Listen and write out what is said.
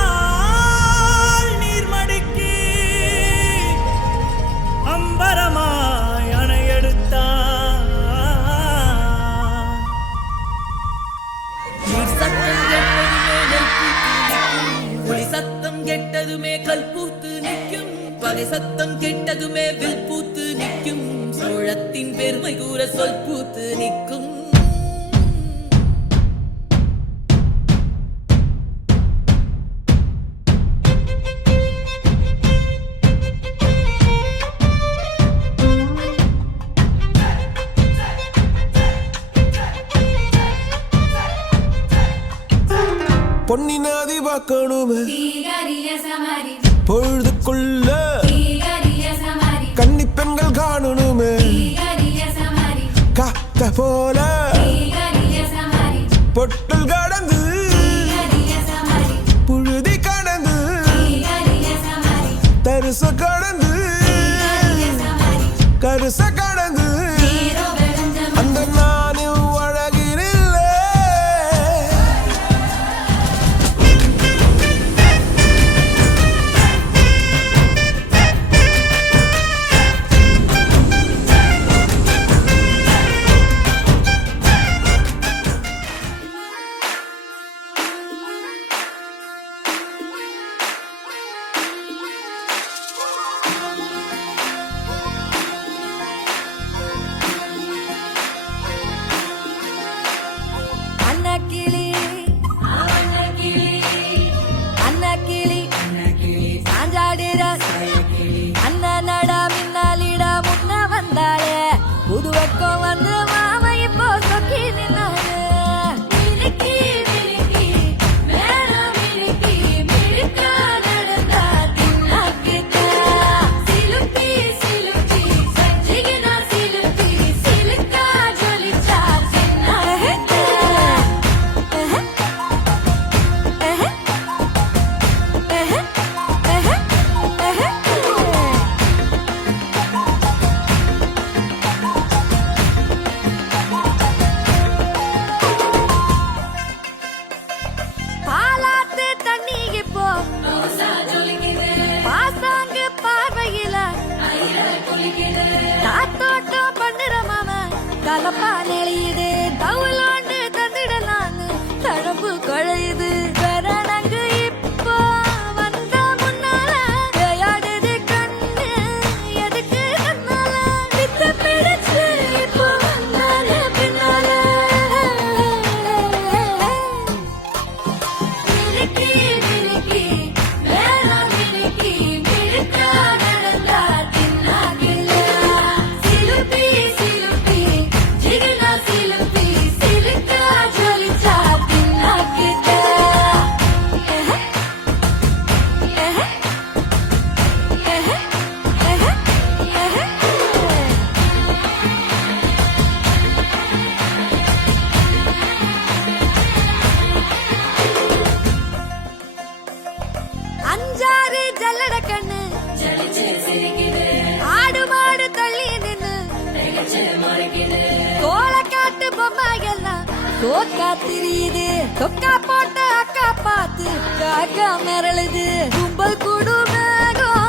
காவிரியால் நீர்மடுக்கி அம்பரமாய் அணையெடுத்தான். நீர் சத்தம் கேட்டதுமே நெல் பூத்து நிற்கும், ஒளி சத்தம் கேட்டதுமே கல் பூத்து நிற்கும், பகை சத்தம் கேட்டதுமே வில் பூத்து நிற்கும், சோழத்தின் பெருமை கூற சொல் பூத்து நிற்கும். பொன்னினாதி பார்க்கணுமே பொழுதுக்குள்ள கன்னி பெண்கள் காணணுமே காத்த போல பொட்டல் கடந்து புழுதி கடந்து தரிச கடந்து கருச கடந்து அந்த நானும் அழகினில்லை. புதுவக்கம் வந்து மாமா இப்போ சொக்கி நின்னாரு. கலப்பா நெளியுது தவுலாண்டு தந்திடலான்னு தழம்பு குழையுது கரணங்கு இப்போ வந்த முன்னால விளையாடுது கண்ணு எதுக்கு கண்ணால வித்த பிடிச்சு இப்போ வந்தால பின்னால மினுக்கி மினுக்கி வேணாம் மினுக்கி மினுக்கா நடந்தா தின்னாகில சிலுப்பி சிலுப்பி ஜிகனா சிலுப்பி சிலுக்கா ஜொலிச்சா தின்னாகிட்ட அஞ்சாறு ஜல்லட கண்ணு ஆடு மாடு தள்ளி நின்னு கோலக்காட்டு பொம்மைகள்லாம் தோக்கா திரியுது தொக்கா போட்ட அக்கா பார்த்து காக்கா மிரளுது கும்பல் குடு மேகம்